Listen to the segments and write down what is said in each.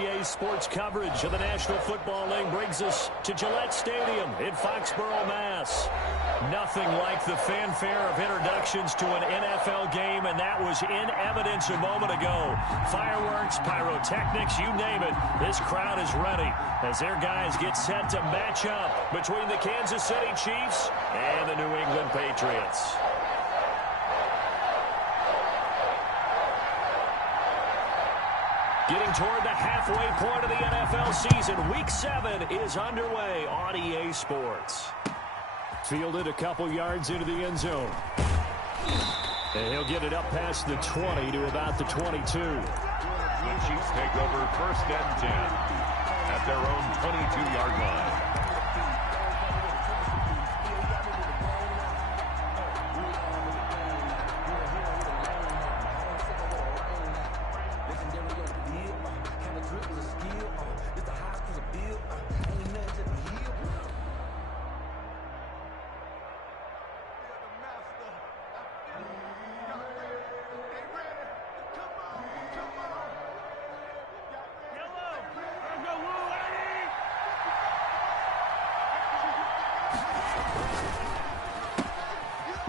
OTA Sports coverage of the National Football League brings us to Gillette Stadium in Foxborough, Mass. Nothing like the fanfare of introductions to an NFL game, and that was in evidence a moment ago. Fireworks, pyrotechnics, you name it. This crowd is ready as their guys get set to match up between the Kansas City Chiefs and the New England Patriots. Getting toward the halfway point of the NFL season, Week 7 is underway on EA Sports. Fielded a couple yards into the end zone. And he'll get it up past the 20 to about the 22. The Chiefs take over 1st and 10 at their own 22-yard line.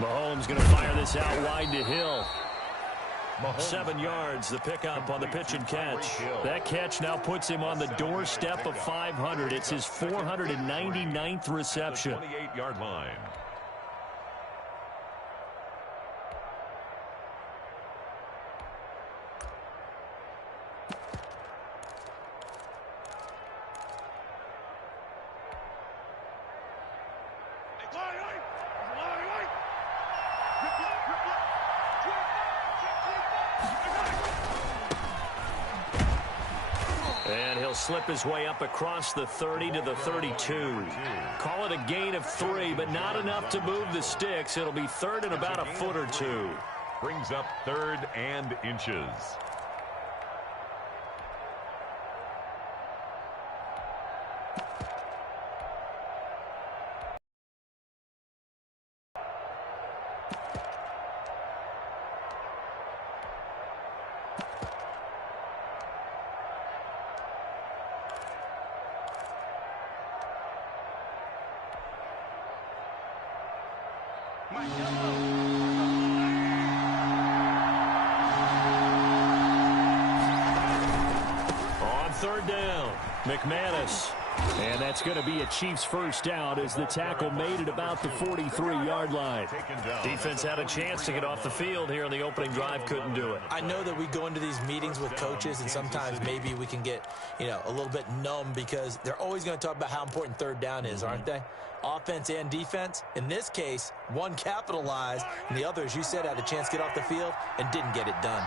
Mahomes going to fire this out wide to Hill. 7 yards, the pickup on the pitch and catch. That catch now puts him on the doorstep of 500. It's his 499th reception. 28-yard line. And he'll slip his way up across the 30 to the 32. Call it a gain of 3, but not enough to move the sticks. It'll be 3rd and about a foot or 2. Brings up 3rd and inches. On 3rd down, McManus. And that's going to be a Chiefs first down as the tackle made it about the 43-yard line. Defense had a chance to get off the field here in the opening drive, couldn't do it. I know that we go into these meetings with coaches, and sometimes maybe we can get, a little bit numb because they're always going to talk about how important 3rd down is, aren't they? Offense and defense. In this case, one capitalized, and the other, as you said, had a chance to get off the field and didn't get it done.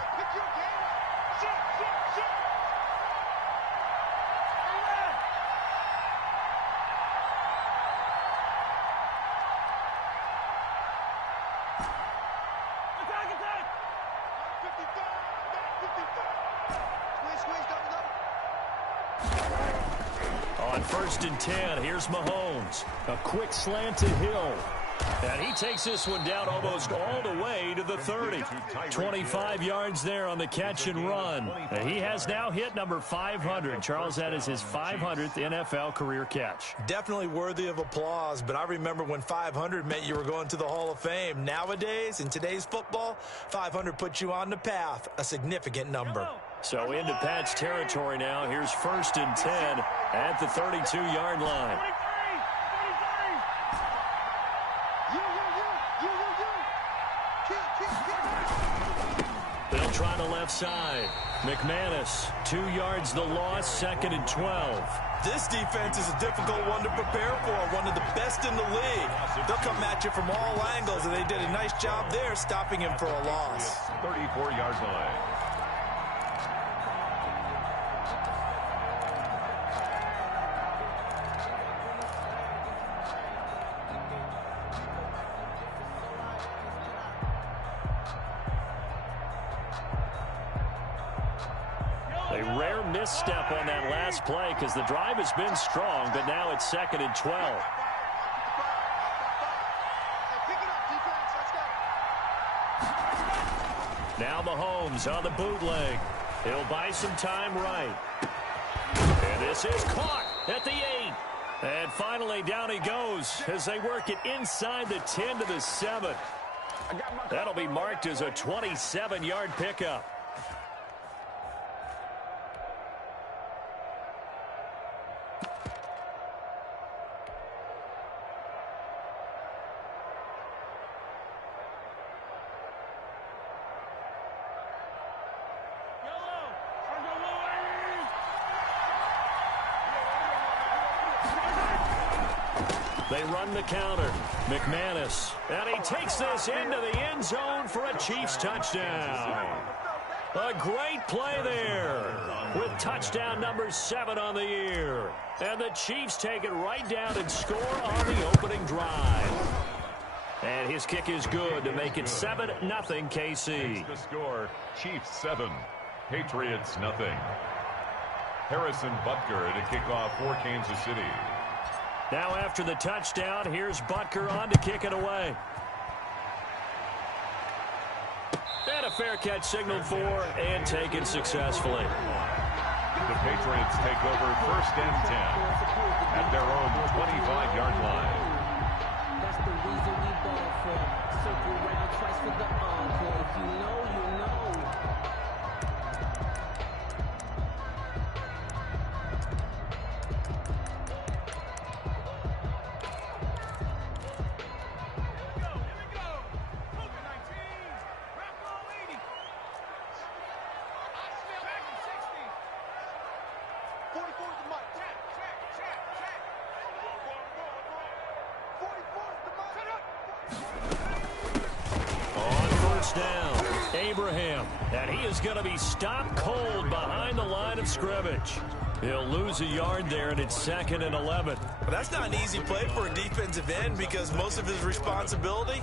On 1st and 10, here's Mahomes. A quick slant to Hill. And he takes this one down almost all the way to the 30. 25 yards there on the catch and run. He has now hit number 500. Charles, that is his 500th NFL career catch. Definitely worthy of applause, but I remember when 500 meant you were going to the Hall of Fame. Nowadays, in today's football, 500 puts you on the path, a significant number. So into Pat's territory now. Here's 1st and 10 at the 32-yard line. They'll try the left side. McManus, 2 yards the loss, 2nd and 12. This defense is a difficult one to prepare for, one of the best in the league. They'll come at you from all angles, and they did a nice job there stopping him for a loss. 34-yard line. A rare misstep on that last play because the drive has been strong, but now it's 2nd and 12. Now Mahomes on the bootleg. He'll buy some time right. This is caught at the 8. And finally, down he goes as they work it inside the 10 to the 7. That'll be marked as a 27-yard pickup. They run the counter. McManus. And he takes this into the end zone for a Chiefs touchdown. A great play there with touchdown number 7 on the year. And the Chiefs take it right down and score on the opening drive. And his kick is good to make it 7-0 KC. The score, Chiefs 7, Patriots nothing. Harrison Butker to kick off for Kansas City. Now after the touchdown, here's Butker on to kick it away. And a fair catch signaled for and taken successfully. The Patriots take over 1st and 10 at their own 25-yard line. That's the reason we ball for. Circle round twice for the encore. If you know, you know. Down. Abraham. And he is going to be stopped cold behind the line of scrimmage. He'll lose a yard there, and it's 2nd and 11. Well, that's not an easy play for a defensive end because most of his responsibility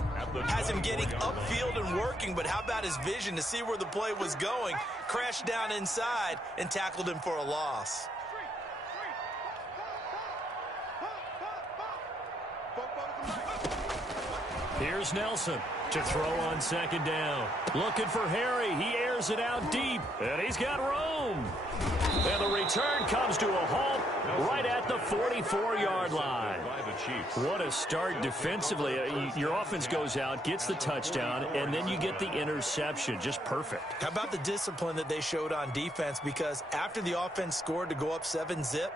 has him getting upfield and working. But how about his vision to see where the play was going? Crashed down inside and tackled him for a loss. Here's Nelson to throw on 2nd down. Looking for Harry. He airs it out deep. And he's got room. And the return comes to a halt right at the 44-yard line. What a start defensively. Your offense goes out, gets the touchdown, and then you get the interception. Just perfect. How about the discipline that they showed on defense? Because after the offense scored to go up 7-0,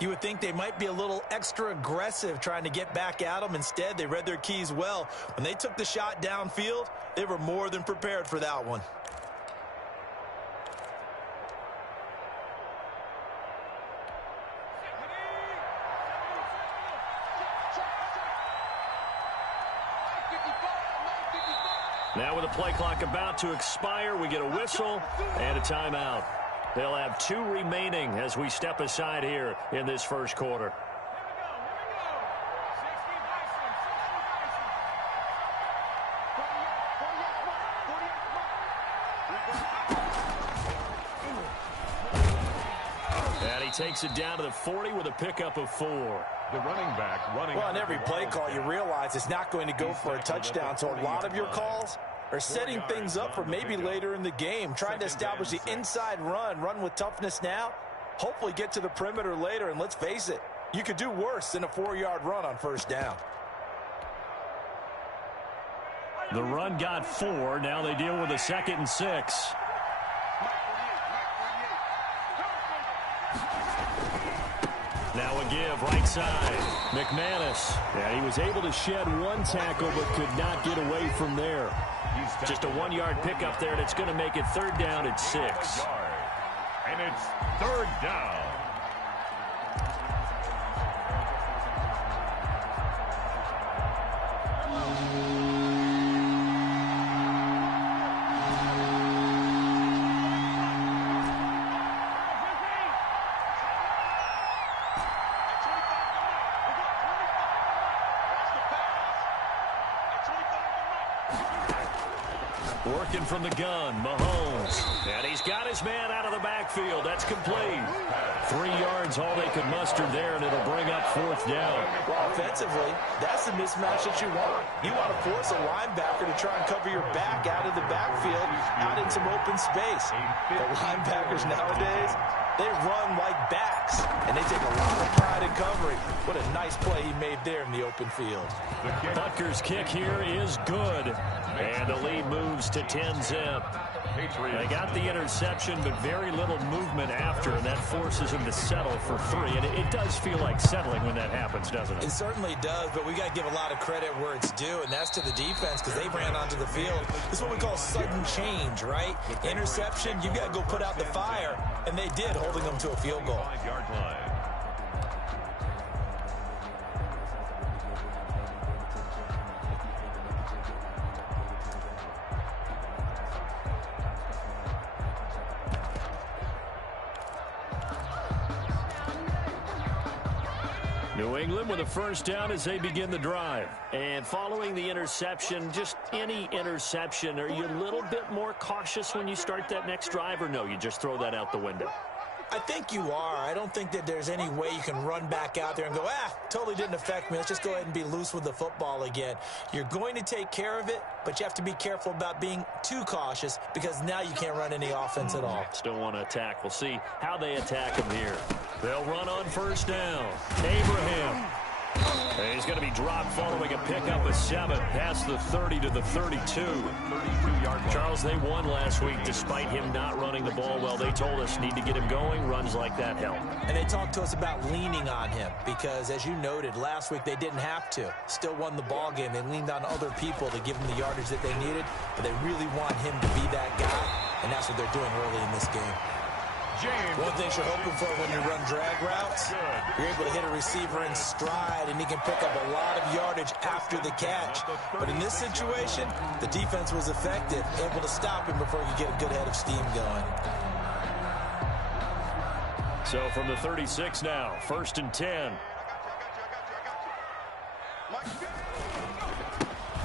you would think they might be a little extra aggressive trying to get back at them. Instead, they read their keys well. When they took the shot downfield, they were more than prepared for that one. Now with the play clock about to expire, we get a whistle and a timeout. They'll have 2 remaining as we step aside here in this first quarter. And he takes it down to the 40 with a pickup of 4. The running back running. Well, on every play call, you realize it's not going to go for a touchdown. So a lot of your calls are setting things up for maybe later in the game, trying to establish the inside run with toughness now, hopefully get to the perimeter later. And let's face it, you could do worse than a 4-yard run on 1st down. The run got 4. Now they deal with a 2nd and 6. Now a give, right side. McManus. And he was able to shed 1 tackle but could not get away from there. Just a 1-yard pickup there, and it's going to make it 3rd down at 6. And it's 3rd down. Working from the gun, Mahomes. And he's got his man out of the backfield. That's complete. 3 yards, all they could muster there, and it'll bring up 4th down. Well, offensively, that's the mismatch that you want. You want to force a linebacker to try and cover your back out of the backfield, out in some open space. The linebackers nowadays, They run like backs, and they take a lot of pride in covering. What a nice play he made there in the open field. Butker's kick here is good, and the lead moves to 10-zip. They got the interception, but very little movement after, and that forces him to settle for 3. And it does feel like settling when that happens, doesn't it? It certainly does, but we got to give a lot of credit where it's due, and that's to the defense because they ran onto the field. This is what we call sudden change, right? Interception, you got to go put out the fire, and they did, holding them to a field goal. 5-yard line. New England with a first down as they begin the drive. And following the interception, just any interception, are you a little bit more cautious when you start that next drive, or no, you just throw that out the window? I think you are. I don't think that there's any way you can run back out there and go, totally didn't affect me. Let's just go ahead and be loose with the football again. You're going to take care of it, but you have to be careful about being too cautious because now you can't run any offense at all. Still want to attack. We'll see how they attack him here. They'll run on first down. Abraham. And he's going to be dropped following a pickup of 7 past the 30 to the 32. 32-yard. Charles, they won last week despite him not running the ball well. They told us need to get him going. Runs like that help. And they talked to us about leaning on him because, as you noted, last week they didn't have to. Still won the ball game. They leaned on other people to give them the yardage that they needed, but they really want him to be that guy, and that's what they're doing early in this game. One thing you're hoping for when you run drag routes, you're able to hit a receiver in stride, and he can pick up a lot of yardage after the catch. But in this situation, the defense was effective, able to stop him before he could get a good head of steam going. So from the 36 now, 1st and 10.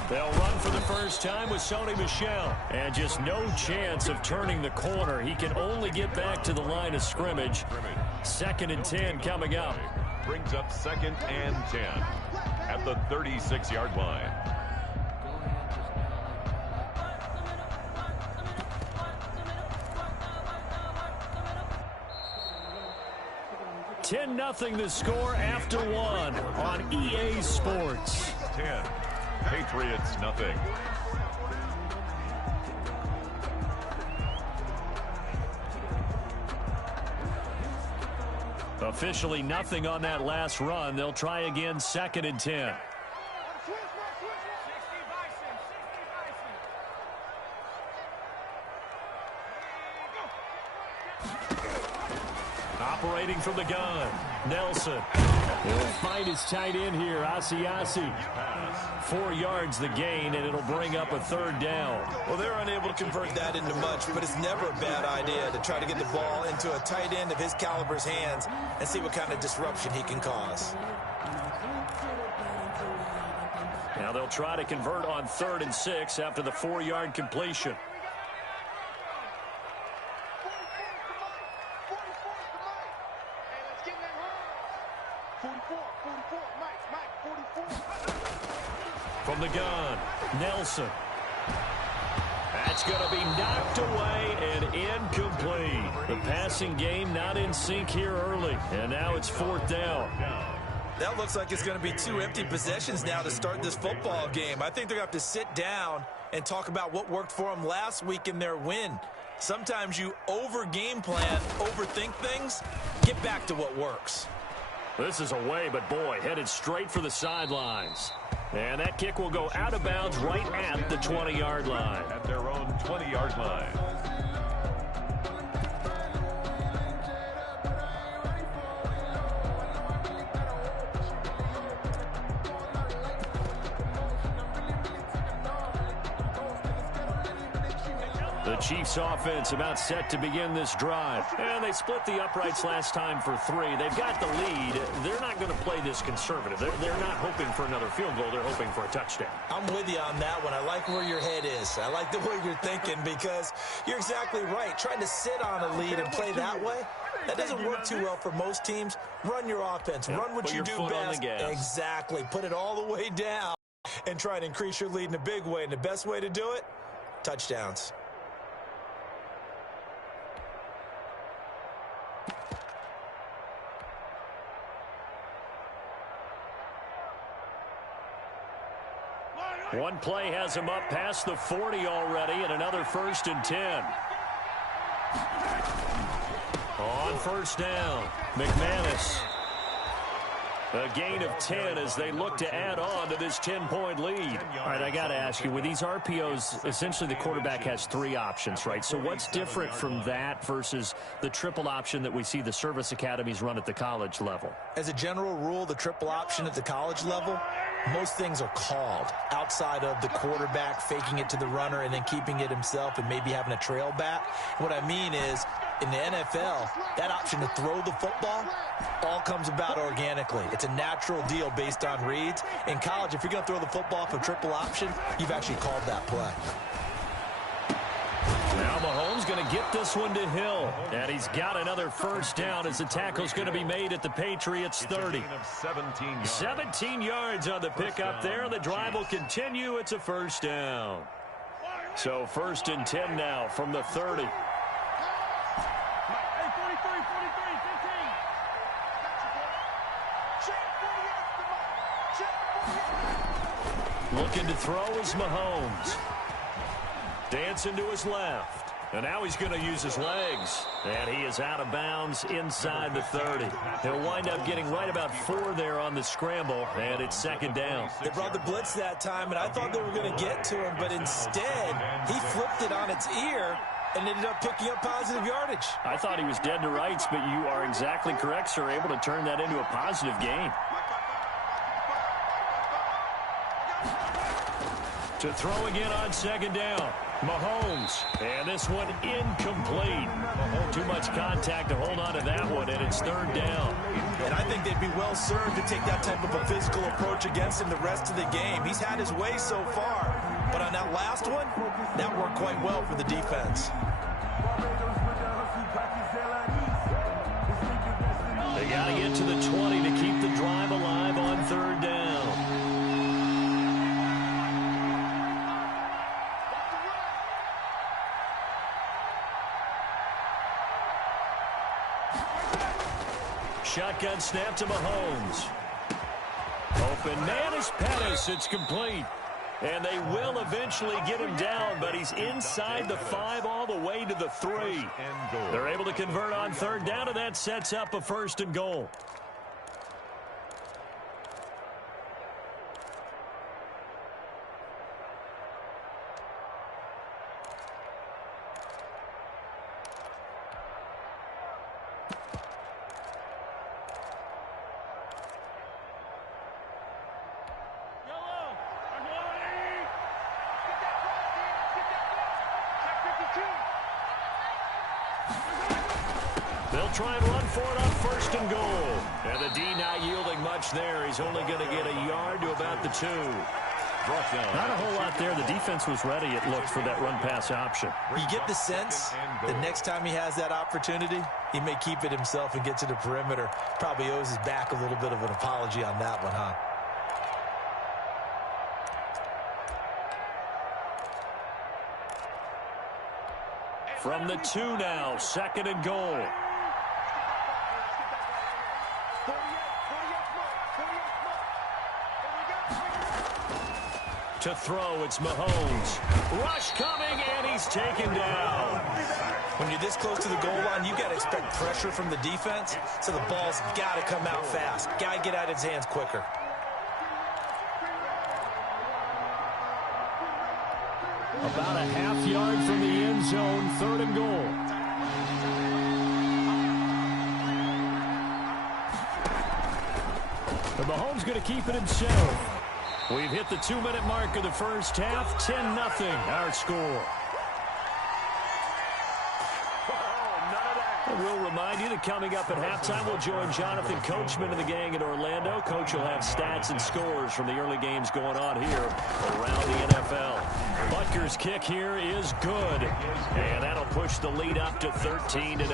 They'll run for the first time with Sony Michel. And just no chance of turning the corner. He can only get back to the line of scrimmage. 2nd and 10 coming up. Brings up 2nd and 10 at the 36-yard line. Nothing the score after 1 on EA Sports. 10. Patriots nothing. Officially nothing on that last run. They'll try again 2nd and 10. Operating from the gun, Nelson. He'll find his tight end here, Asiasi. 4 yards the gain, and it'll bring up a 3rd down. Well, they're unable to convert that into much, but it's never a bad idea to try to get the ball into a tight end of his caliber's hands and see what kind of disruption he can cause. Now they'll try to convert on 3rd and 6 after the 4-yard completion. From the gun, Nelson. That's going to be knocked away and incomplete. The passing game not in sync here early, and now it's 4th down. That looks like it's going to be 2 empty possessions now to start this football game. I think they're going to have to sit down and talk about what worked for them last week in their win. Sometimes you over-game plan, overthink things. Get back to what works. This is away, but boy, headed straight for the sidelines. And that kick will go out of bounds right at the 20-yard line. At their own 20-yard line. The Chiefs offense about set to begin this drive. And they split the uprights last time for 3. They've got the lead. They're not going to play this conservative. They're not hoping for another field goal. They're hoping for a touchdown. I'm with you on that one. I like where your head is. I like the way you're thinking because you're exactly right. Trying to sit on a lead and play that way, that doesn't work too well for most teams. Run your offense. Run what you do best. Exactly. Put it all the way down and try to increase your lead in a big way. And the best way to do it, touchdowns. One play has him up past the 40 already, and another 1st and 10. On first down, McManus. A gain of 10 as they look to add on to this 10-point lead. All right, I got to ask you, with these RPOs, essentially the quarterback has 3 options, right? So what's different from that versus the triple option that we see the service academies run at the college level? As a general rule, the triple option at the college level, most things are called outside of the quarterback faking it to the runner and then keeping it himself and maybe having a trail back. What I mean is, in the NFL, that option to throw the football all comes about organically. It's a natural deal based on reads. In college, if you're going to throw the football for triple option, you've actually called that play. Now Mahomes going to get this one to Hill. And he's got another first down as the tackle's going to be made at the Patriots 30. 17 yards on the pickup there. The drive will continue. It's a first down. So 1st and 10 now from the 30. Looking to throw is Mahomes. Dancing to his left. And now he's going to use his legs. And he is out of bounds inside the 30. He'll wind up getting right about 4 there on the scramble. And it's 2nd down. They brought the blitz that time, and I thought they were going to get to him. But instead, he flipped it on its ear and ended up picking up positive yardage. I thought he was dead to rights, but you are exactly correct, sir. Able to turn that into a positive gain. To throw again on 2nd down. Mahomes. And this one incomplete. Too much contact to hold on to that one, and it's 3rd down. And I think they'd be well served to take that type of a physical approach against him the rest of the game. He's had his way so far. But on that last one, that worked quite well for the defense. They got to get to the 20 to keep the drive alive on 3rd down. Shotgun snap to Mahomes. Open man is Pettis. It's complete. And they will eventually get him down, but he's inside the 5 all the way to the 3. They're able to convert on 3rd down, and that sets up a 1st and goal. They'll try and run for it on 1st and goal. And the D not yielding much there. He's only going to get a yard to about the 2. Not a whole lot there. The defense was ready, it looked, for that run-pass option. You get the sense that next time he has that opportunity, he may keep it himself and get to the perimeter. Probably owes his back a little bit of an apology on that one, huh? From the 2 now, 2nd and goal. To throw, it's Mahomes. Rush coming, and he's taken down. When you're this close to the goal line, you got to expect pressure from the defense, so the ball's got to come out fast. Got to get out of his hands quicker. About a half yard from the end zone, 3rd and goal. And Mahomes going to keep it himself. We've hit the 2-minute mark of the first half. 10-0 our score. We'll remind you that coming up at halftime, we'll join Jonathan Coachman and the gang in Orlando. Coach will have stats and scores from the early games going on here around the NFL. Butker's kick here is good, and that'll push the lead up to 13-0.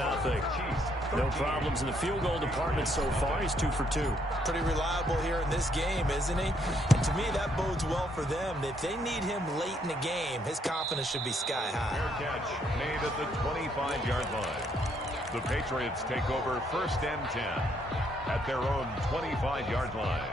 No problems in the field goal department so far. He's 2 for 2. Pretty reliable here in this game, isn't he? And to me, that bodes well for them. If they need him late in the game, his confidence should be sky high. Fair catch made at the 25-yard line. The Patriots take over 1st and 10 at their own 25-yard line.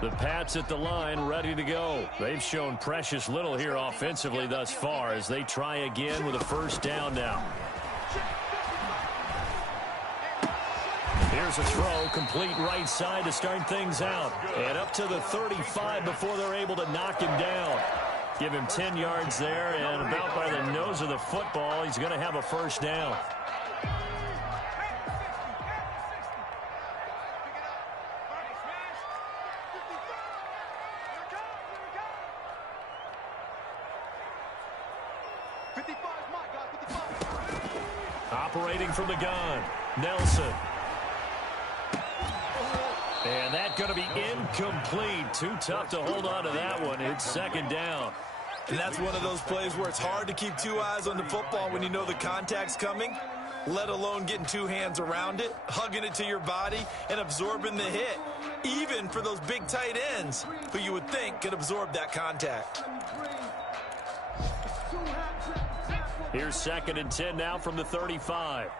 The Pats at the line, ready to go. They've shown precious little here offensively thus far as they try again with a first down now. Here's a throw, complete right side to start things out. And up to the 35 before they're able to knock him down. Give him 10 yards there, and about by the nose of the football, he's going to have a first down. Operating from the gun, Nelson. And that's going to be incomplete. Too tough to hold on to that one. It's second down. And that's one of those plays where it's hard to keep two eyes on the football when you know the contact's coming, let alone getting two hands around it, hugging it to your body, and absorbing the hit, even for those big tight ends who you would think could absorb that contact. Here's 2nd and 10 now from the 35.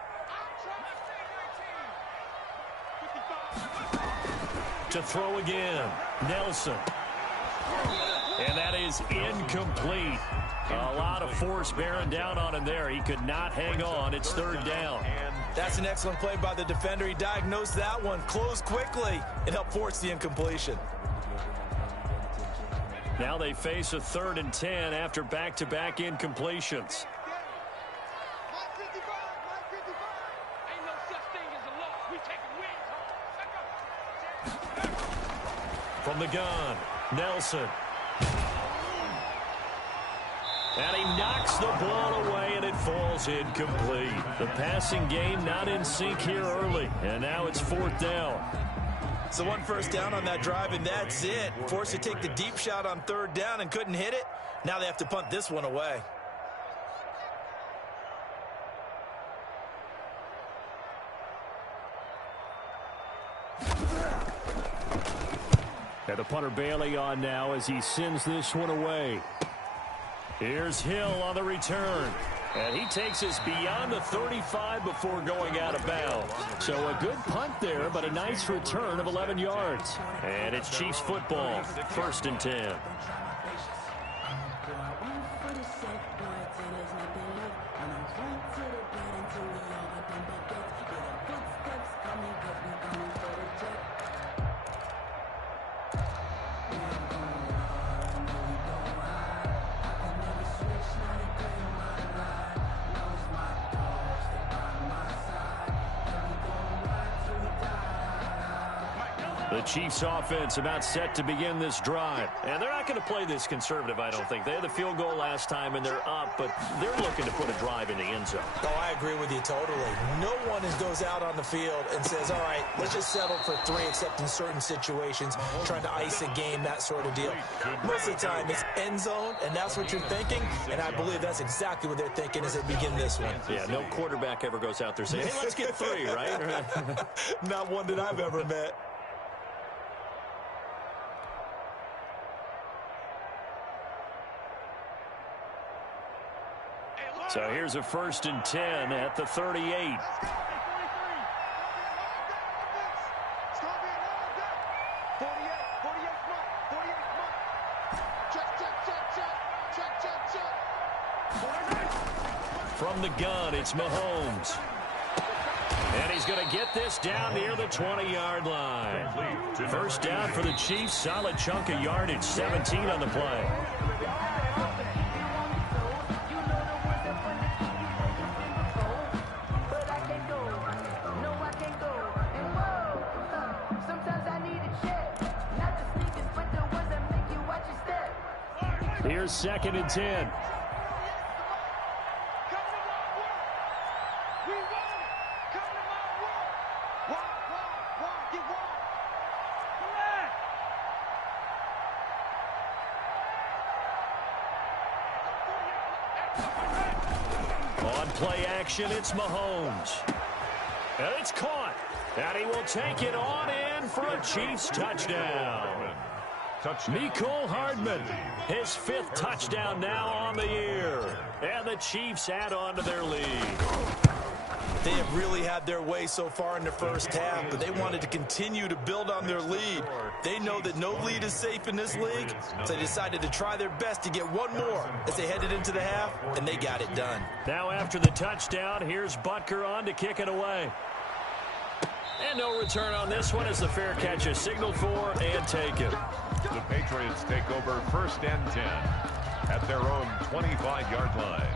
To throw again, Nelson. And that is incomplete. A lot of force bearing down on him there. He could not hang on. It's 3rd down. That's an excellent play by the defender. He diagnosed that one, closed quickly, and helped force the incompletion. Now they face a 3rd and 10 after back-to-back incompletions. From the gun, Nelson. And he knocks the ball away, and it falls incomplete. The passing game not in sync here early, and now it's 4th down. So one first down on that drive, and that's it. Forced to take the deep shot on 3rd down and couldn't hit it. Now they have to punt this one away. And the punter Bailey on now as he sends this one away. Here's Hill on the return. And he takes us beyond the 35 before going out of bounds. So a good punt there, but a nice return of 11 yards. And it's Chiefs football, 1st and 10. The Chiefs offense about set to begin this drive. And they're not going to play this conservative, I don't think. They had the field goal last time, and they're up, but they're looking to put a drive in the end zone. Oh, I agree with you totally. No one goes out on the field and says, all right, let's just settle for 3, except in certain situations, trying to ice a game, that sort of deal. Most of the time, it's end zone, and that's what you're thinking, and I believe that's exactly what they're thinking as they begin this one. Yeah, no quarterback ever goes out there saying, hey, let's get 3, right? Not one that I've ever met. So here's a 1st and 10 at the 38. From the gun, it's Mahomes. And he's going to get this down near the 20-yard line. First down for the Chiefs. Solid chunk of yardage, 17 on the play. Here's 2nd and 10. On play action, it's Mahomes. And it's caught. And he will take it on in for a Chiefs touchdown. Mecole Hardman, his 5th touchdown now on the year. And the Chiefs add on to their lead. They have really had their way so far in the first half, but they wanted to continue to build on their lead. They know that no lead is safe in this league, so they decided to try their best to get one more as they headed into the half, and they got it done. Now after the touchdown, here's Butker on to kick it away. And no return on this one as the fair catch is signaled for and taken. The Patriots take over 1st and 10 at their own 25-yard line.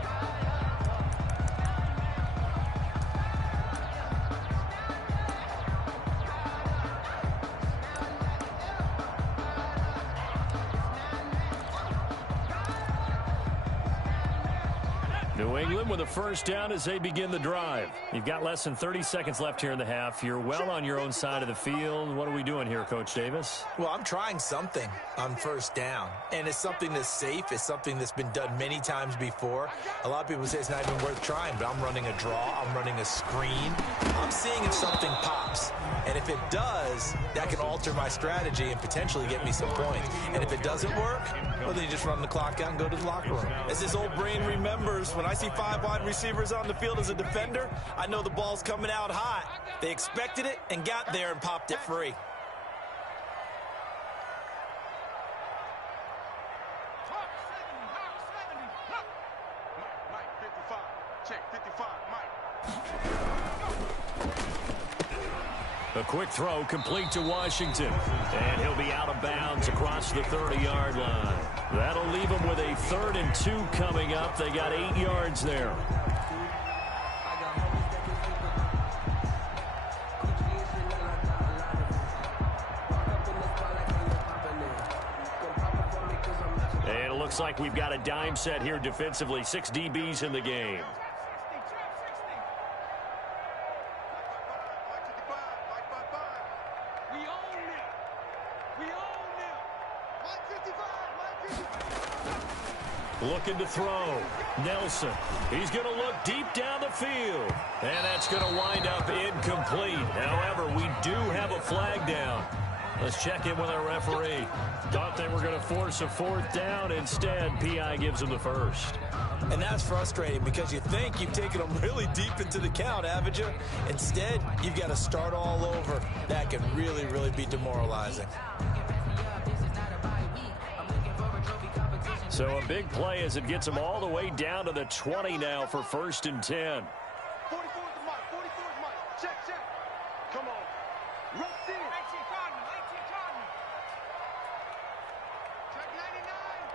New England with a first down as they begin the drive. You've got less than 30 seconds left here in the half. You're well on your own side of the field. What are we doing here, Coach Davis? Well, I'm trying something on first down, and it's something that's safe. It's something that's been done many times before. A lot of people say it's not even worth trying, but I'm running a draw. I'm running a screen. I'm seeing if something pops, and if it does, that can alter my strategy and potentially get me some points. And if it doesn't work, well, then you just run the clock out and go to the locker room. As this old brain remembers, when I see 5 wide receivers on the field as a defender, I know the ball's coming out hot. They expected it and got there and popped it free. A quick throw complete to Washington. And he'll be out of bounds across the 30-yard line. That'll leave them with a 3rd and 2 coming up. They got 8 yards there. And it looks like we've got a dime set here defensively. 6 DBs in the game. Looking to throw. Nelson. He's going to look deep down the field. And that's going to wind up incomplete. However, we do have a flag down. Let's check in with our referee. Thought they were going to force a 4th down. Instead, PI gives them the first. And that's frustrating because you think you've taken them really deep into the count, haven't you? Instead, you've got to start all over. That can really, really be demoralizing. So a big play as it gets them all the way down to the 20 now for 1st and 10. 44 is Mike. 44 is Mike. Check. Come on. Rush in. 18 Cardinal.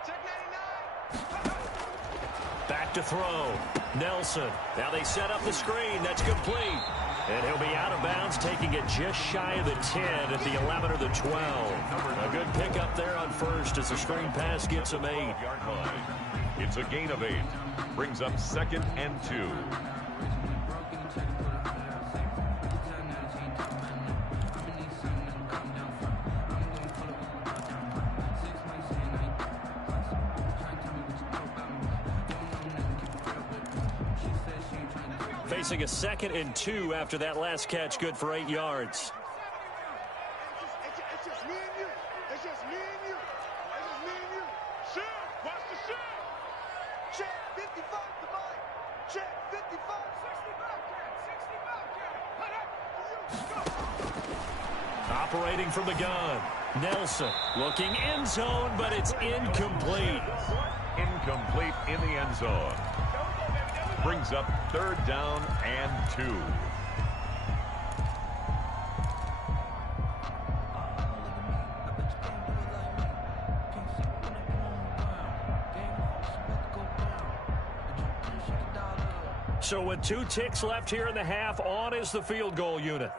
Check 99. Back to throw. Nelson. Now they set up the screen. That's complete. And he'll be out of bounds, taking it just shy of the 10 at the 11 or the 12. A good pickup there on first as the screen pass gets him 8. It's a gain of 8. Brings up 2nd and 2. Facing a 2nd and 2 after that last catch, good for 8 yards. It's just me and you. It's just me and you. It's just me and you. Shoot. Watch the shoot. Check 55 to Mike. Check 55. 60 back. Operating from the gun. Nelson looking end zone, but it's incomplete. Incomplete in the end zone. Brings up 3rd down and 2. So with 2 ticks left here in the half, on is the field goal unit.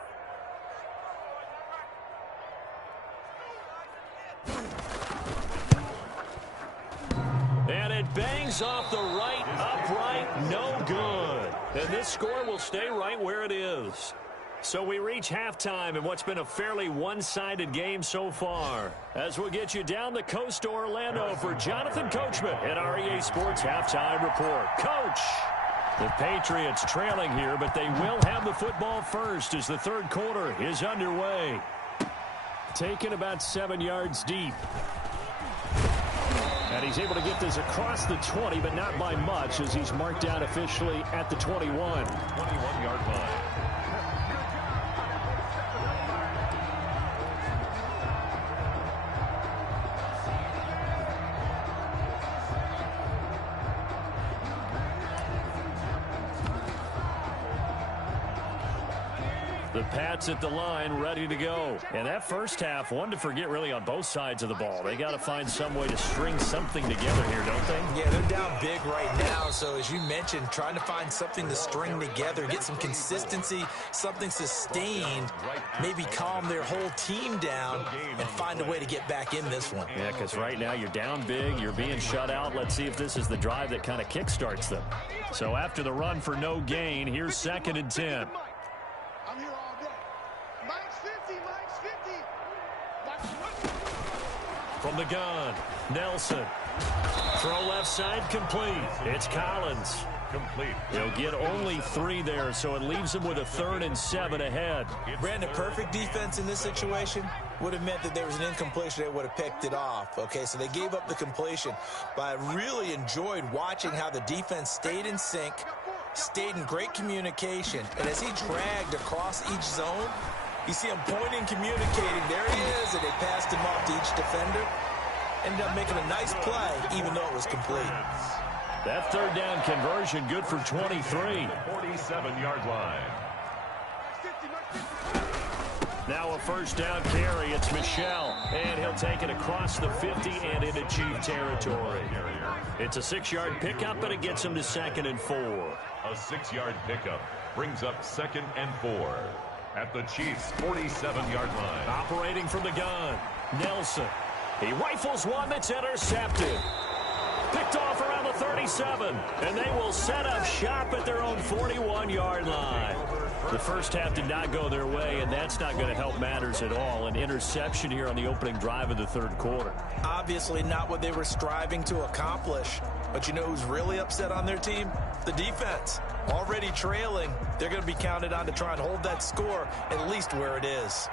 And it bangs off the right upright, no good. And this score will stay right where it is. So we reach halftime in what's been a fairly one-sided game so far. As we'll get you down the coast to Orlando for Jonathan Coachman at our EA Sports Halftime Report. Coach! The Patriots trailing here, but they will have the football first as the 3rd quarter is underway. Taken about 7 yards deep. And he's able to get this across the 20, but not by much, as he's marked down officially at the 21. 21-yard line. The Pats at the line, ready to go. And that first half, one to forget really on both sides of the ball. They got to find some way to string something together here, don't they? Yeah, they're down big right now. So as you mentioned, trying to find something to string together, get some consistency, something sustained, maybe calm their whole team down and find a way to get back in this one. Yeah, because right now you're down big, you're being shut out. Let's see if this is the drive that kind of kickstarts them. So after the run for no gain, here's 2nd and 10. I'm here all day. Mike's 50, Mike's 50. From the gun, Nelson. Throw left side, complete. It's Collins. Complete. He'll get only 3 there, so it leaves him with a 3rd and 7 ahead. Brandon, perfect defense in this situation would have meant that there was an incompletion. They would have picked it off. Okay, so they gave up the completion. But I really enjoyed watching how the defense stayed in sync, stayed in great communication. And as he dragged across each zone, you see him pointing, communicating. There he is, and they passed him off to each defender. Ended up making a nice play, even though it was complete. That 3rd down conversion good for 23. 47-yard line. Now a 1st down carry. It's Michel, and he'll take it across the 50 and into Chief territory. It's a 6-yard pickup, and it gets him to 2nd and 4. A 6-yard pickup brings up 2nd and 4 at the Chiefs' 47-yard line. Operating from the gun, Nelson. He rifles one that's intercepted. Picked off around the 37, and they will set up shop at their own 41-yard line. The first half did not go their way, and that's not going to help matters at all. An interception here on the opening drive of the 3rd quarter. Obviously not what they were striving to accomplish. But you know who's really upset on their team? The defense. Already trailing, they're going to be counted on to try and hold that score at least where it is.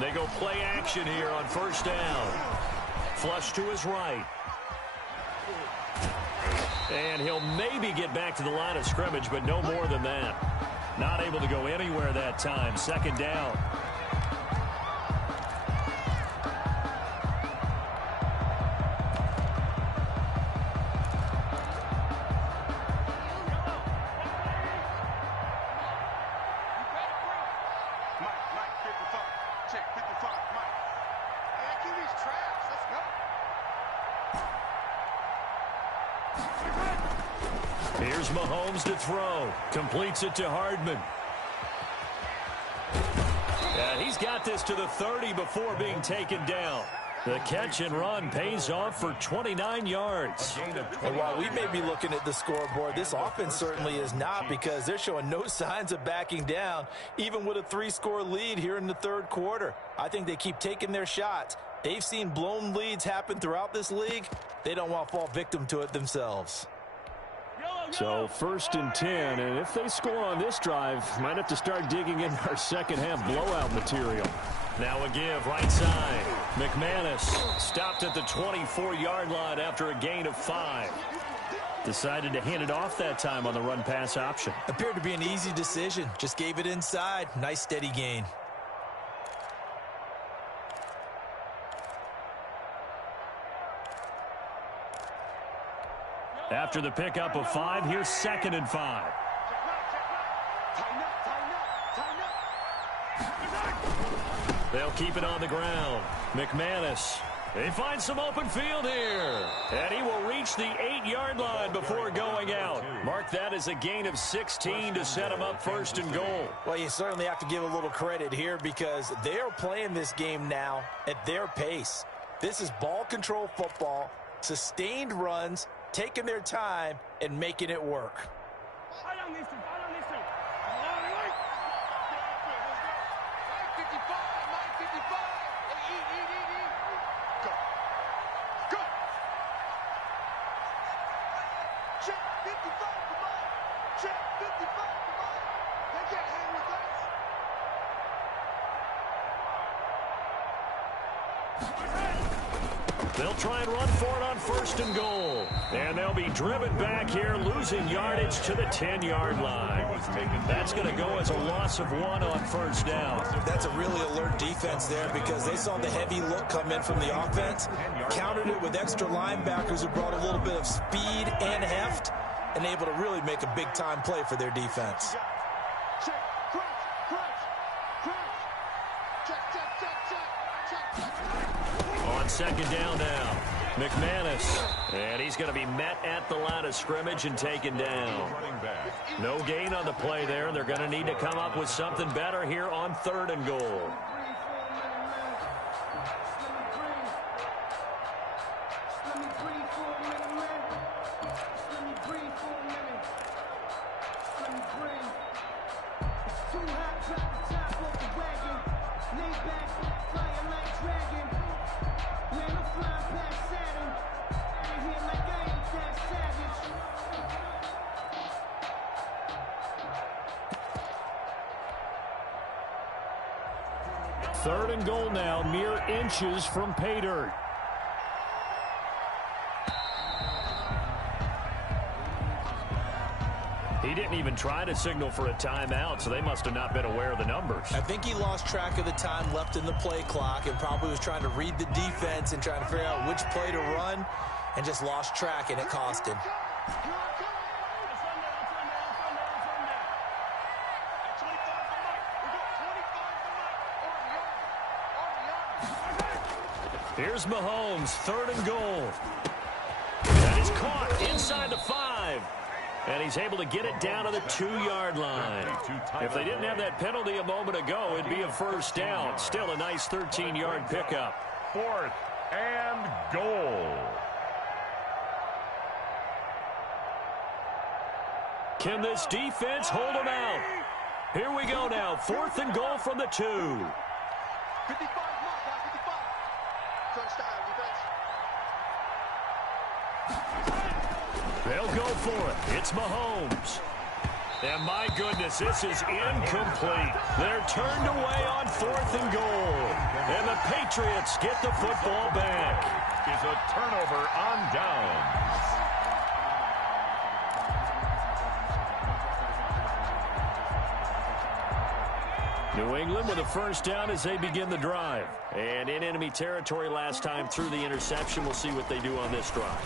They go play action here on 1st down. Flush to his right. And he'll maybe get back to the line of scrimmage, but no more than that. Not able to go anywhere that time. 2nd down. Here's Mahomes to throw. Completes it to Hardman. And he's got this to the 30 before being taken down. The catch and run pays off for 29 yards. And while we may be looking at the scoreboard, this offense certainly is not, because they're showing no signs of backing down, even with a 3-score lead here in the 3rd quarter. I think they keep taking their shots. They've seen blown leads happen throughout this league. They don't want to fall victim to it themselves. So 1st and 10, and if they score on this drive, might have to start digging in our second half blowout material. Now a give, right side. McManus stopped at the 24-yard line after a gain of 5. Decided to hand it off that time on the run-pass option. Appeared to be an easy decision. Just gave it inside. Nice steady gain. After the pickup of 5, here's 2nd and 5. They'll keep it on the ground. McManus. They find some open field here. And he will reach the 8-yard line before going out. Mark that as a gain of 16 to set him up 1st and goal. Well, you certainly have to give a little credit here, because they are playing this game now at their pace. This is ball control football, sustained runs, taking their time and making it work. They'll try and run for it on 1st and goal. And they'll be driven back here, losing yardage to the 10-yard line. That's going to go as a loss of 1 on 1st down. That's a really alert defense there because they saw the heavy look come in from the offense, countered it with extra linebackers who brought a little bit of speed and heft, and able to really make a big-time play for their defense. On 2nd down now, McManus. And he's going to be met at the line of scrimmage and taken down. No gain on the play there. They're going to need to come up with something better here on 3rd and goal. Third and goal now, mere inches from pay dirt. He didn't even try to signal for a timeout, so they must have not been aware of the numbers. I think he lost track of the time left in the play clock and probably was trying to read the defense and trying to figure out which play to run and just lost track, and it cost him. Here's Mahomes, 3rd and goal. That is caught inside the 5. And he's able to get it down to the 2-yard line. If they didn't have that penalty a moment ago, it'd be a 1st down. Still a nice 13-yard pickup. 4th and goal. Can this defense hold them out? Here we go now. 4th and goal from the 2. 55, 55. Touchdown, defense. They'll go for it. It's Mahomes. And my goodness, this is incomplete. They're turned away on 4th and goal. And the Patriots get the football back. Is a turnover on downs. New England with a 1st down as they begin the drive. And in enemy territory last time through the interception. We'll see what they do on this drive.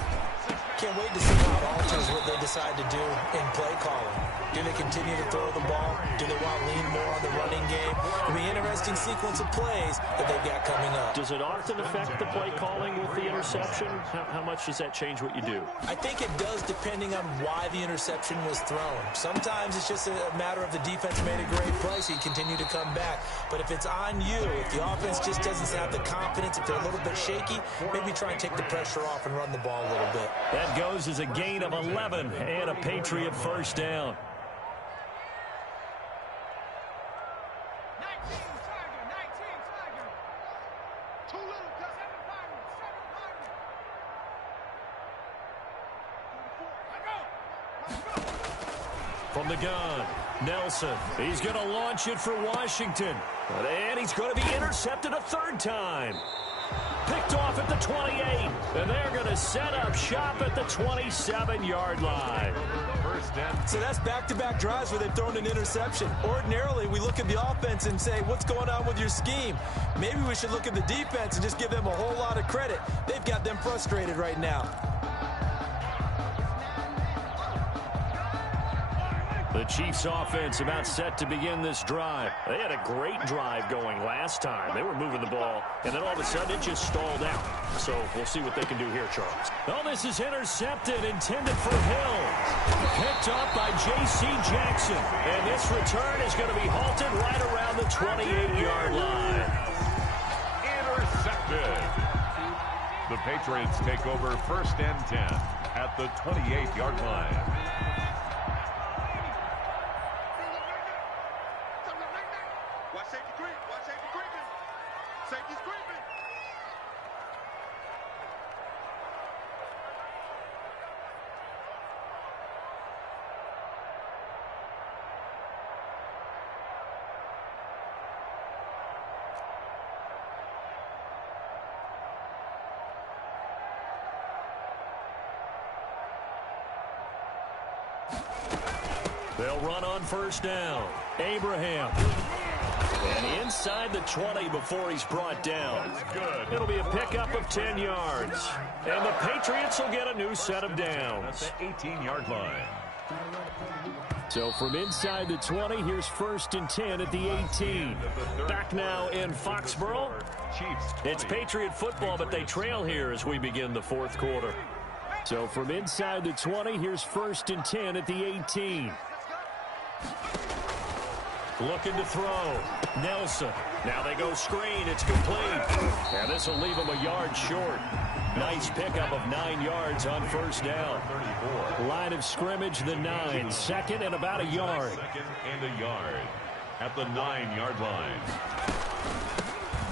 Can't wait to see how it alters what they decide to do in play calling. Do they continue to throw the ball? Do they want to lean more on the running game? It'll be an interesting sequence of plays that they've got coming up. Does it often affect the play calling with the interception? How much does that change what you do? I think it does depending on why the interception was thrown. Sometimes it's just a matter of the defense made a great play, so you continue to come back. But if it's on you, if the offense just doesn't have the confidence, if they're a little bit shaky, maybe try and take the pressure off and run the ball a little bit. That goes as a gain of 11 and a Patriot 1st down. From the gun, Nelson. He's going to launch it for Washington. And he's going to be intercepted a 3rd time. Picked off at the 28. And they're going to set up shop at the 27-yard line. So that's back-to-back drives where they've thrown an interception. Ordinarily, we look at the offense and say, what's going on with your scheme? Maybe we should look at the defense and just give them a whole lot of credit. They've got them frustrated right now. The Chiefs offense about set to begin this drive. They had a great drive going last time. They were moving the ball, and then all of a sudden it just stalled out. So we'll see what they can do here, Charles. Oh, this is intercepted, intended for Hill. Picked up by J.C. Jackson. And this return is going to be halted right around the 28-yard line. Intercepted. The Patriots take over 1st and 10 at the 28-yard line. Watch safety creep. Watch safety creeping. Safety's creeping. They'll run on first down. Abraham. And inside the 20 before he's brought down. Good. It'll be a pickup of 10 yards. And the Patriots will get a new set of downs. At the 18-yard line. So from inside the 20, here's 1st and 10 at the 18. Back now in Foxborough. Chiefs 20. It's Patriot football, but they trail here as we begin the 4th quarter. So from inside the 20, here's 1st and 10 at the 18. Looking to throw. Nelson. Now they go screen. It's complete. And this will leave him a yard short. Nice pickup of 9 yards on first down. 34. Line of scrimmage, the 9. 2nd and about a yard. 2nd and a yard. At the 9-yard line.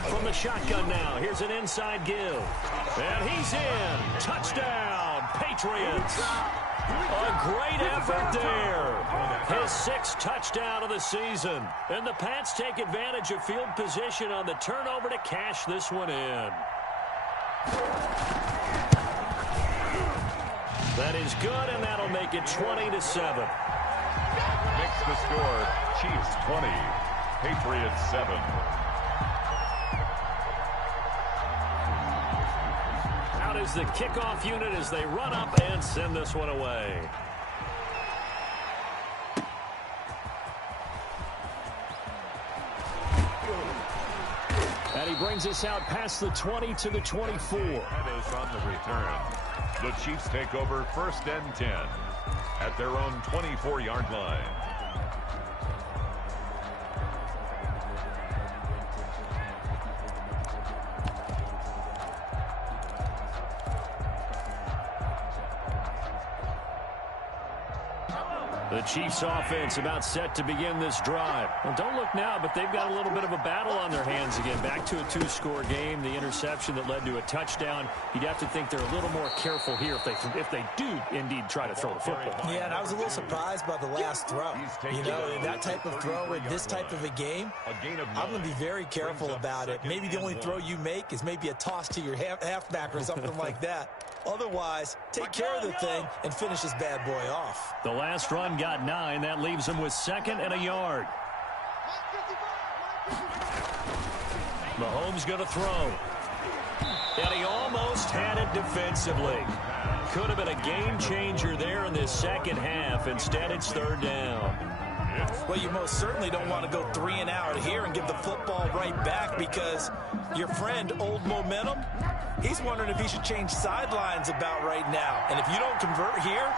From the shotgun now, here's an inside give. And he's in. Touchdown, Patriots. A great effort there. His 6th touchdown of the season. And the Pats take advantage of field position on the turnover to cash this one in. That is good, and that'll make it 20-7. Makes the score Chiefs 20, Patriots 7. Out is the kickoff unit as they run up and send this one away. And he brings us out past the 20 to the 24. That is on the return. The Chiefs take over 1st and 10 at their own 24-yard line. The Chiefs offense about set to begin this drive. Well, don't look now, but they've got a little bit of a battle on their hands again. Back to a 2-score game. The interception that led to a touchdown. You'd have to think they're a little more careful here if they do indeed try to throw the football. Yeah, and I was a little surprised by the last throw. You know, that type of throw in this type of a game, I'm going to be very careful about it. Maybe the only throw you make is maybe a toss to your halfback or something like that. Otherwise, take care of the thing and finish this bad boy off. The last run got 9. That leaves him with 2nd and a yard. Mahomes going to throw. And he almost had it defensively. Could have been a game changer there in this second half. Instead, it's 3rd down. Well, you most certainly don't want to go 3 and out here and give the football right back because your friend, Old Momentum, he's wondering if he should change sidelines about right now. And if you don't convert here,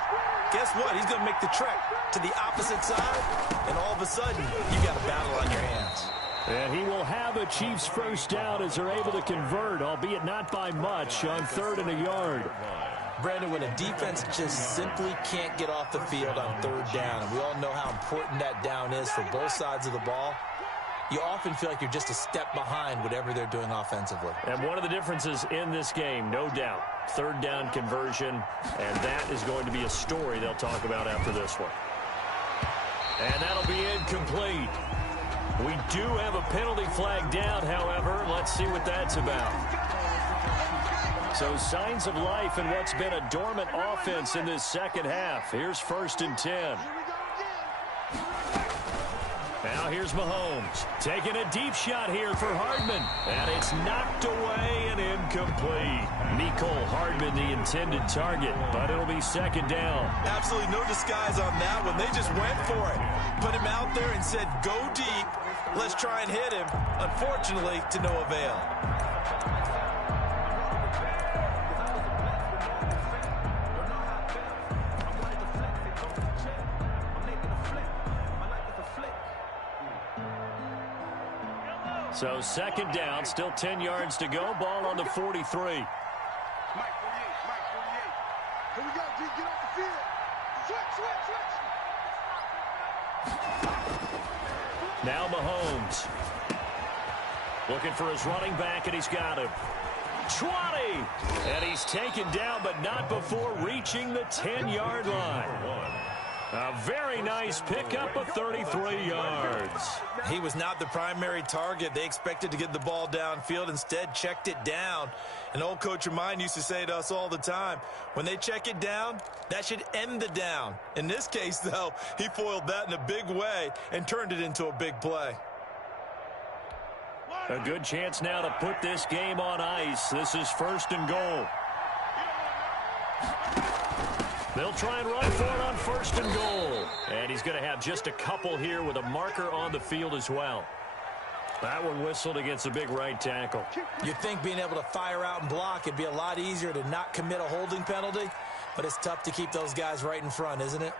guess what? He's going to make the trek to the opposite side, and all of a sudden, you got a battle on your hands. And he will have a Chiefs first down as they're able to convert, albeit not by much, on 3rd and a yard. Brandon, when a defense just simply can't get off the field on 3rd down, and we all know how important that down is for both sides of the ball, you often feel like you're just a step behind whatever they're doing offensively. And one of the differences in this game, no doubt, 3rd down conversion, and that is going to be a story they'll talk about after this one. And that'll be incomplete. We do have a penalty flag down, however. Let's see what that's about. So signs of life in what's been a dormant offense in this second half. Here's 1st and 10. Now here's Mahomes taking a deep shot here for Hardman. And it's knocked away and incomplete. Mecole Hardman, the intended target, but it'll be 2nd down. Absolutely no disguise on that one. They just went for it. Put him out there and said, go deep. Let's try and hit him. Unfortunately, to no avail. So 2nd down, still 10 yards to go. Ball on the 43. Mike 48, Mike 48. Here we go, D, get off the field. Switch. Now Mahomes. Looking for his running back, and he's got him. 20! And he's taken down, but not before reaching the 10-yard line. A very nice pickup of 33 yards. He was not the primary target. They expected to get the ball downfield. Instead, checked it down. An old coach of mine used to say to us all the time, when they check it down, that should end the down. In this case, though, he foiled that in a big way and turned it into a big play. A good chance now to put this game on ice. This is 1st and goal. They'll try and run for it on 1st and goal. And he's going to have just a couple here with a marker on the field as well. That one whistled against a big right tackle. You'd think being able to fire out and block, it'd be a lot easier to not commit a holding penalty, but it's tough to keep those guys right in front, isn't it?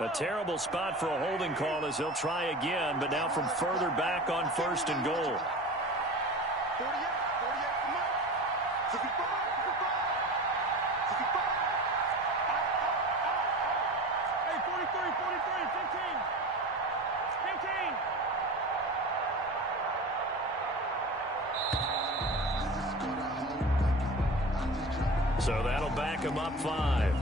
A terrible spot for a holding call as they'll try again, but now from further back on 1st and goal. 48 for Mike. 65, 65. 65. Hey, 43, 15. 15. So that'll back him up 5.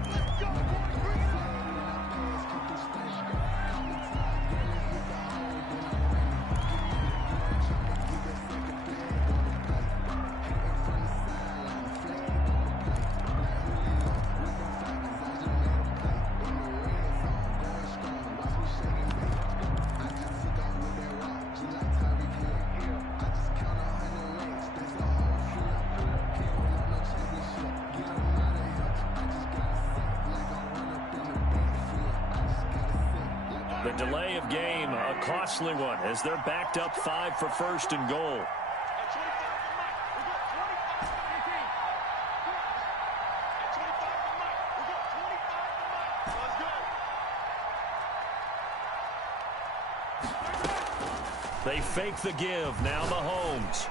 The delay of game, a costly one, as they're backed up 5 for 1st and goal. They fake the give, now Mahomes.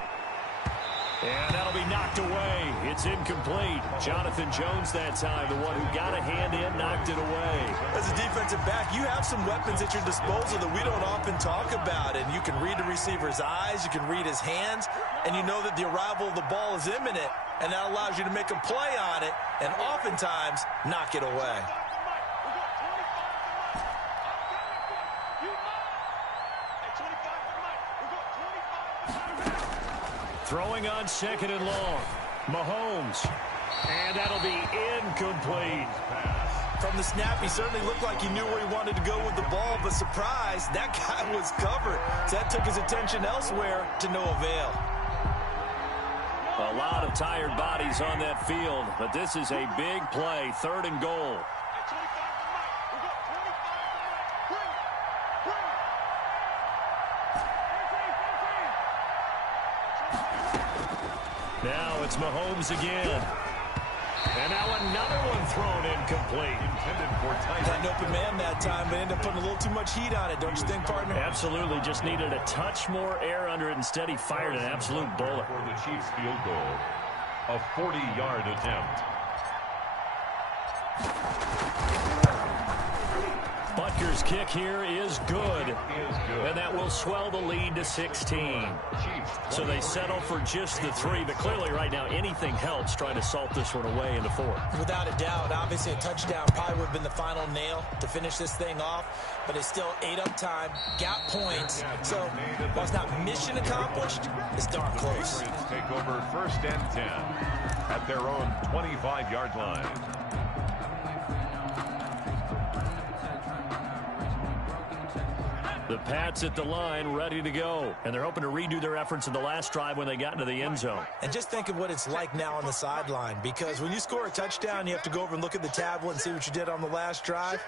And that'll be knocked away. It's incomplete. Jonathan Jones that time, the one who got a hand in, knocked it away. As a defensive back, you have some weapons at your disposal that we don't often talk about. And you can read the receiver's eyes, you can read his hands, and you know that the arrival of the ball is imminent. And that allows you to make a play on it and oftentimes knock it away. Throwing on 2nd and long. Mahomes. And that'll be incomplete. From the snap, he certainly looked like he knew where he wanted to go with the ball, but surprise, that guy was covered. So that took his attention elsewhere to no avail. A lot of tired bodies on that field, but this is a big play. 3rd and goal. Now it's Mahomes again. And now another one thrown incomplete. Intended for tight. Had an open man that time, but ended up putting a little too much heat on it, don't you think, partner? Absolutely. Just needed a touch more air under it. Instead, he fired an absolute bullet. For the Chiefs field goal. A 40-yard attempt. Butker's kick here is good. And that will swell the lead to 16. So they settle for just the 3, but clearly right now anything helps trying to salt this one away into 4. Without a doubt, obviously a touchdown probably would have been the final nail to finish this thing off, but it's still ate up time, got points, so while it's not mission accomplished, it's darn close. Take over 1st and 10 at their own 25-yard line. The Pats at the line, ready to go. And they're hoping to redo their efforts in the last drive when they got into the end zone. And just think of what it's like now on the sideline, because when you score a touchdown, you have to go over and look at the tablet and see what you did on the last drive.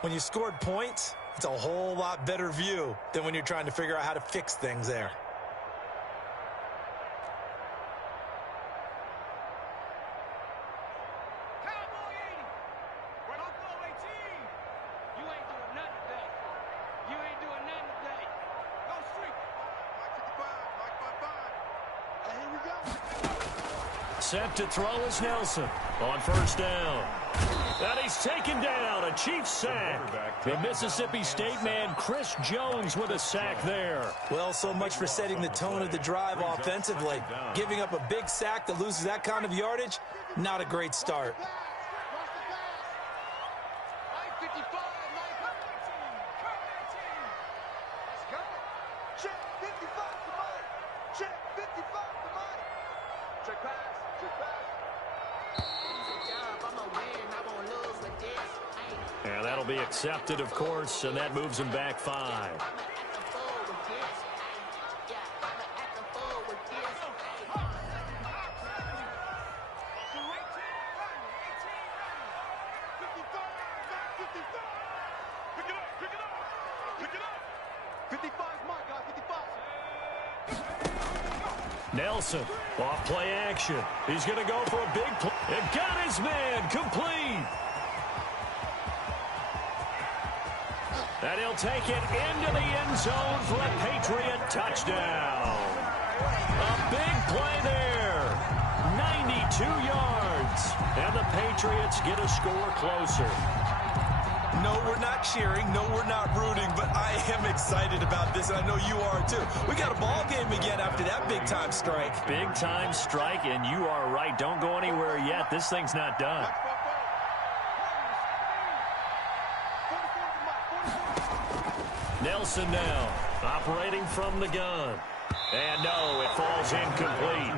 When you scored points, it's a whole lot better view than when you're trying to figure out how to fix things there. Set to throw is Nelson on 1st down. And he's taken down, a Chiefs sack. The Mississippi State man, Chris Jones, with a sack there. Well, so much for setting the tone of the drive offensively. Giving up a big sack that loses that kind of yardage, not a great start. And that'll be accepted, of course, and that moves him back 5. Nelson, off play action. He's going to go for a big play. And got his man complete. And he'll take it into the end zone for a Patriot touchdown. A big play there. 92 yards. And the Patriots get a score closer. No, we're not cheering. No, we're not rooting. But I am excited about this, and I know you are too. We got a ball game again after that big-time strike. Big-time strike, and you are right. Don't go anywhere yet. This thing's not done. Nelson now, operating from the gun. And no, it falls incomplete.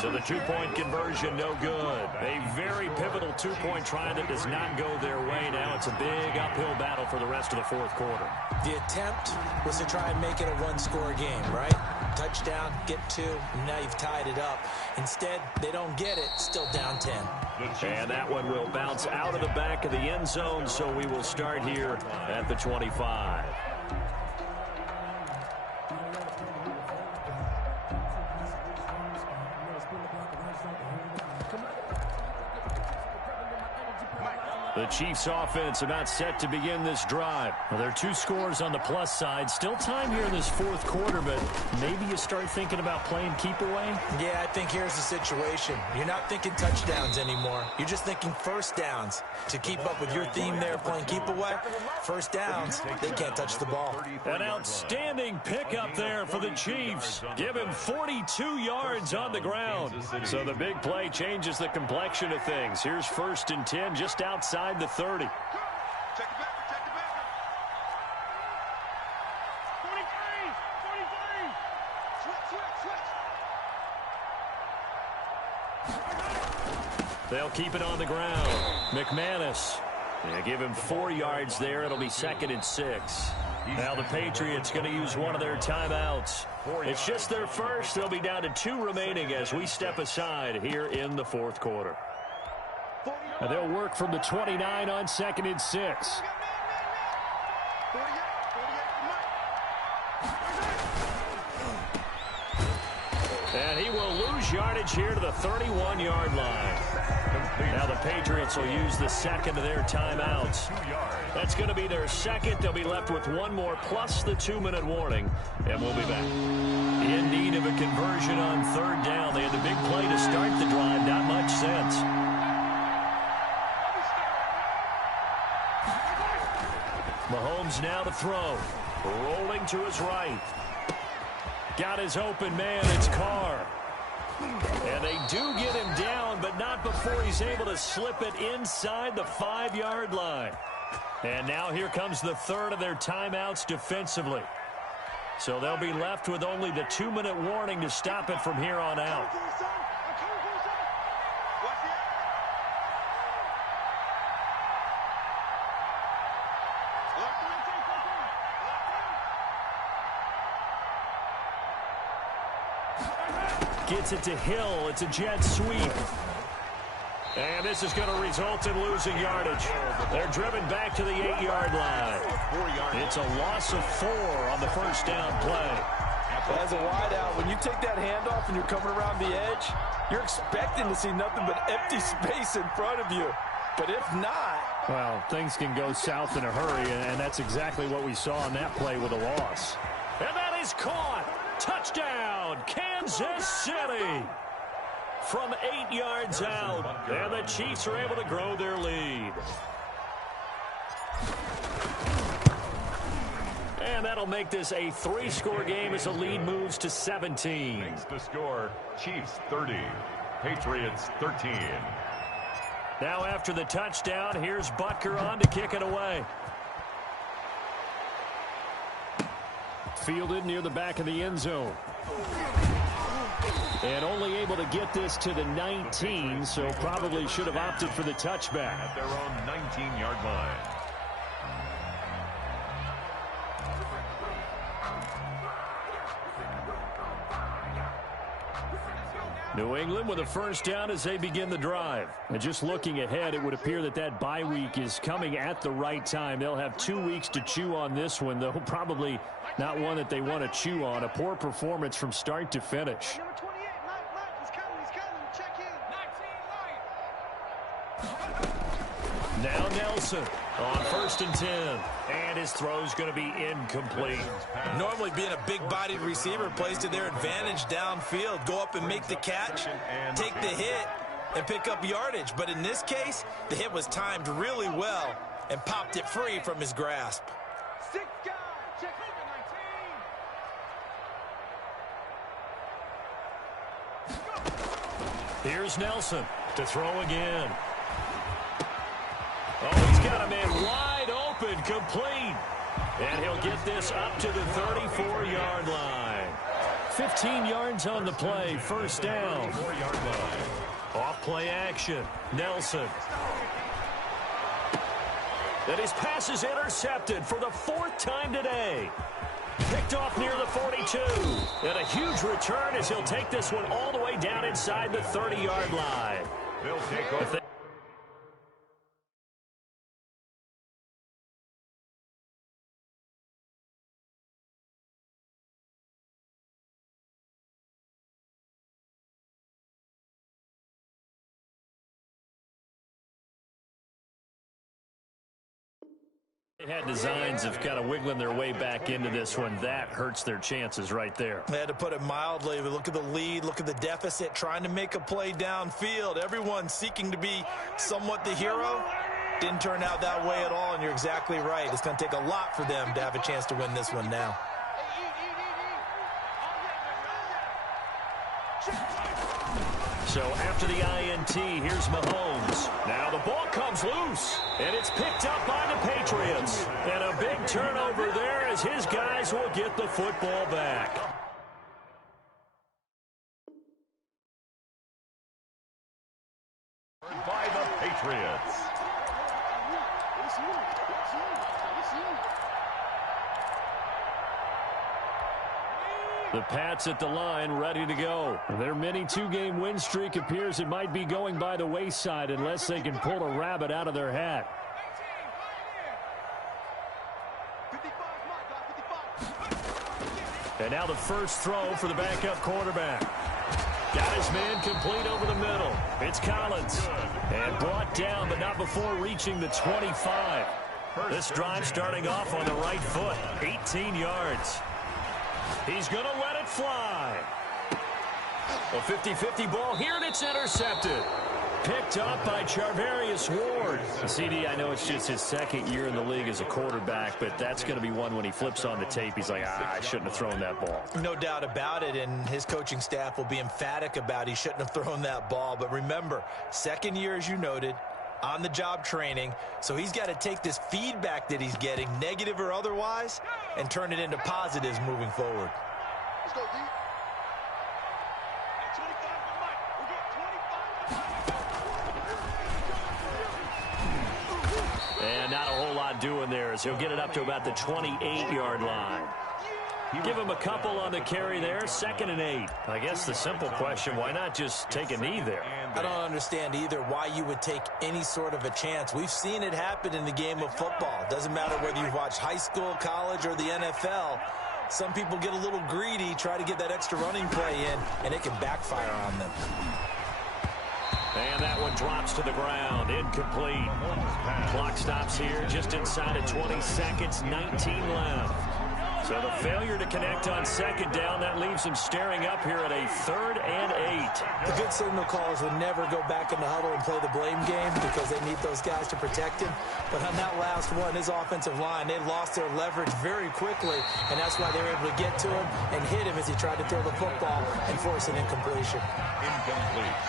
So the two-point conversion, no good. A very pivotal two-point try that does not go their way. Now it's a big uphill battle for the rest of the fourth quarter. The attempt was to try and make it a one-score game, right? Touchdown, get 2, and now you've tied it up. Instead, they don't get it, still down 10. And that one will bounce out of the back of the end zone, so we will start here at the 25. The Chiefs offense about set to begin this drive. Well, there are 2 scores on the plus side. Still time here in this fourth quarter, but maybe you start thinking about playing keep away? Yeah, I think here's the situation. You're not thinking touchdowns anymore. You're just thinking first downs. To keep up with your theme there, playing keep away, first downs, they can't touch the ball. An outstanding pickup there for the Chiefs. Give him 42 yards on the ground. So the big play changes the complexion of things. Here's 1st and 10 just outside the 30. Check it back, check it back. 23. They'll keep it on the ground. McManus. They give him 4 yards there. It'll be 2nd and 6. Now the Patriots going to use one of their timeouts. It's just their first. They'll be down to 2 remaining as we step aside here in the fourth quarter. And they'll work from the 29 on 2nd and 6. And he will lose yardage here to the 31-yard line. Now the Patriots will use the 2nd of their timeouts. That's going to be their 2nd. They'll be left with 1 more plus the 2-minute warning. And we'll be back. In need of a conversion on 3rd down. They had the big play to start the drive. Not much sense. Mahomes now to throw. Rolling to his right. Got his open man. It's Carr. And they do get him down, but not before he's able to slip it inside the 5-yard line. And now here comes the 3rd of their timeouts defensively. So they'll be left with only the 2-minute warning to stop it from here on out. Gets it to Hill. It's a jet sweep. And this is going to result in losing yardage. They're driven back to the 8-yard line. It's a loss of 4 on the first down play. As a wideout, when you take that handoff and you're coming around the edge, you're expecting to see nothing but empty space in front of you. But if not... Well, things can go south in a hurry, and that's exactly what we saw on that play with a loss. And that is caught. Touchdown, Kansas City. from 8 yards out. And the Chiefs are able to grow their lead. And that'll make this a 3-score game as the lead moves to 17. Makes the score, Chiefs 30, Patriots 13. Now after the touchdown, here's Butker on to kick it away. Fielded near the back of the end zone. And only able to get this to the 19, so probably should have opted for the touchback. At their own 19-yard line. New England with a first down as they begin the drive. And just looking ahead, it would appear that that bye week is coming at the right time. They'll have 2 weeks to chew on this one, though probably not one that they want to chew on. A poor performance from start to finish. Number 28, Mike, he's coming, check in. 19, Now Nelson on 1st and 10. And his throw's going to be incomplete. Normally being a big-bodied receiver plays to their advantage downfield. Go up and make the catch, take the hit, and pick up yardage. But in this case, the hit was timed really well and popped it free from his grasp. 6 guys, check in, 19. Here's Nelson to throw again. Oh, he's got a man wide open, complete. And he'll get this up to the 34-yard line. 15 yards on the play, first down. 4-yard line. Off play action, Nelson. And his pass is intercepted for the 4th time today. Picked off near the 42. And a huge return as he'll take this one all the way down inside the 30-yard line. They'll take over. They had designs of kind of wiggling their way back into this one. That hurts their chances right there. They had to put it mildly. Look at the lead, look at the deficit, trying to make a play downfield. Everyone seeking to be somewhat the hero. Didn't turn out that way at all, and you're exactly right. It's going to take a lot for them to have a chance to win this one now. So after the INT, here's Mahomes. Now the ball comes loose, and it's picked up by the Patriots. And a big turnover there as his guys will get the football back. By the Patriots. The Pats at the line, ready to go. Their mini 2-game win streak appears it might be going by the wayside unless they can pull a rabbit out of their hat. 55. And now the first throw for the backup quarterback. Got his man complete over the middle. It's Collins. And brought down, but not before reaching the 25. This drive starting off on the right foot. 18 yards. He's going to let it fly. A 50-50 ball here, and it's intercepted. Picked up by Charvarius Ward. CD, I know it's just his 2nd year in the league as a quarterback, but that's going to be one when he flips on the tape, he's like, I shouldn't have thrown that ball. No doubt about it, and his coaching staff will be emphatic about he shouldn't have thrown that ball. But remember, 2nd year, as you noted, on-the-job training, so he's got to take this feedback that he's getting, negative or otherwise, and turn it into positives moving forward. Let's go, D. 25 for Mike. We'll get 25. And not a whole lot doing there as he'll get it up to about the 28-yard line. Give him a couple on the carry there, 2nd and 8. I guess the simple question, why not just take a knee there? I don't understand either why you would take any sort of a chance. We've seen it happen in the game of football. Doesn't matter whether you've watched high school, college, or the NFL. Some people get a little greedy, try to get that extra running play in, and it can backfire on them. And that one drops to the ground, incomplete. Clock stops here just inside of 20 seconds, 19 left. So the failure to connect on second down, that leaves them staring up here at a 3rd and 8. The good signal callers would never go back in the huddle and play the blame game because they need those guys to protect him. But on that last one, his offensive line, they lost their leverage very quickly, and that's why they were able to get to him and hit him as he tried to throw the football and force an incompletion. Incomplete.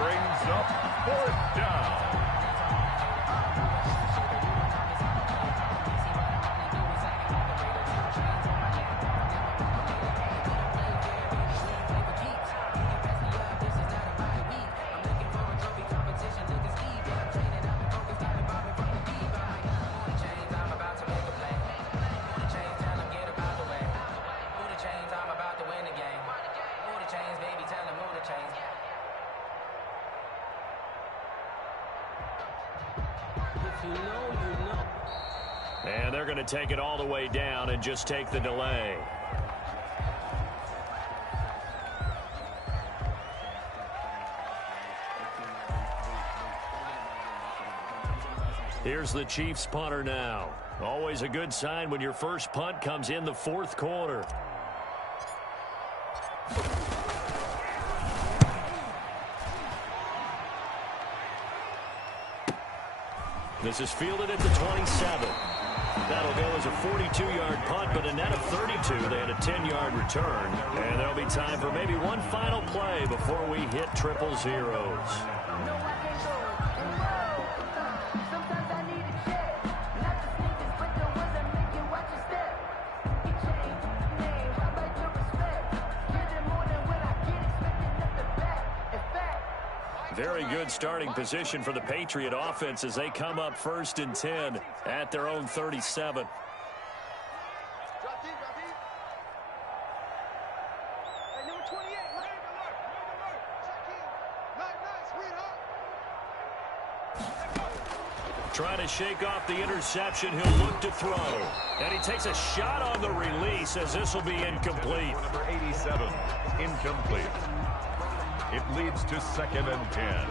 Brings up 4th down. And they're going to take it all the way down and just take the delay. Here's the Chiefs punter now. Always a good sign when your first punt comes in the 4th quarter. This is fielded at the 27. That'll go as a 42-yard punt, but a net of 32. They had a 10-yard return. And there'll be time for maybe one final play before we hit triple zeros. Very good starting position for the Patriot offense as they come up 1st and 10 at their own 37. Trying to shake off the interception. He'll look to throw. And he takes a shot on the release as this will be incomplete. Number 87, incomplete. It leads to 2nd and 10.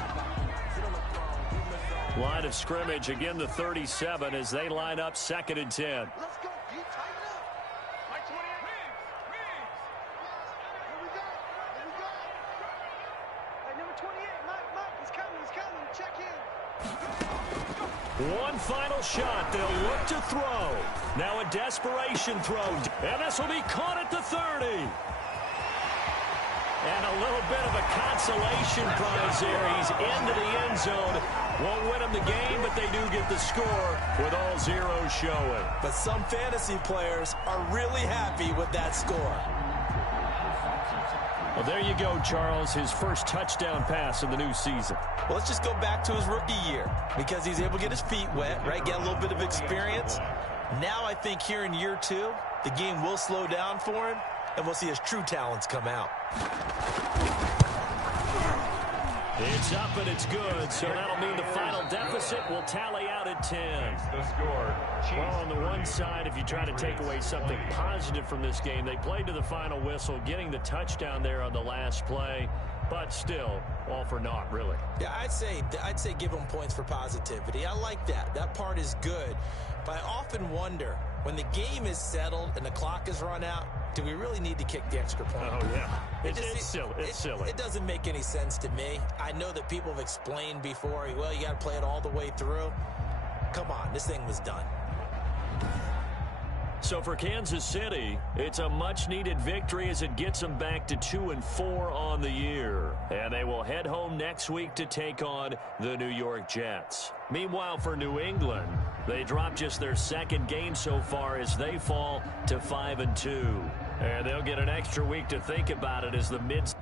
Line of scrimmage, again the 37 as they line up 2nd and 10. Let's go. You tighten up. Mike 28. Here we go. Here we go. Hey, number 28. Mike, he's coming. He's coming. Check in. One final shot. They'll look to throw. Now a desperation throw. And this will be caught at the 30. And a little bit of a consolation prize there. He's into the end zone. Won't win them the game, but they do get the score with all zeros showing. But some fantasy players are really happy with that score. Well, there you go, Charles. His first touchdown pass in the new season. Well, let's just go back to his rookie year because he's able to get his feet wet, right? Get a little bit of experience. Now I think here in year 2, the game will slow down for him, and we'll see his true talents come out. It's up and it's good, so that'll mean the final deficit will tally out at 10. The score. Well, on the one side, if you try to take away something positive from this game, they played to the final whistle, getting the touchdown there on the last play, but still, all for naught, really. Yeah, I'd say give them points for positivity. I like that. That part is good. But I often wonder, when the game is settled and the clock is run out, do we really need to kick the extra point? Oh, yeah. It's silly. It's silly. It doesn't make any sense to me. I know that people have explained before, well, you got to play it all the way through. Come on, this thing was done. So for Kansas City, it's a much-needed victory as it gets them back to 2-4 on the year. And they will head home next week to take on the New York Jets. Meanwhile, for New England, they drop just their 2nd game so far as they fall to 5-2. And they'll get an extra week to think about it as the mid...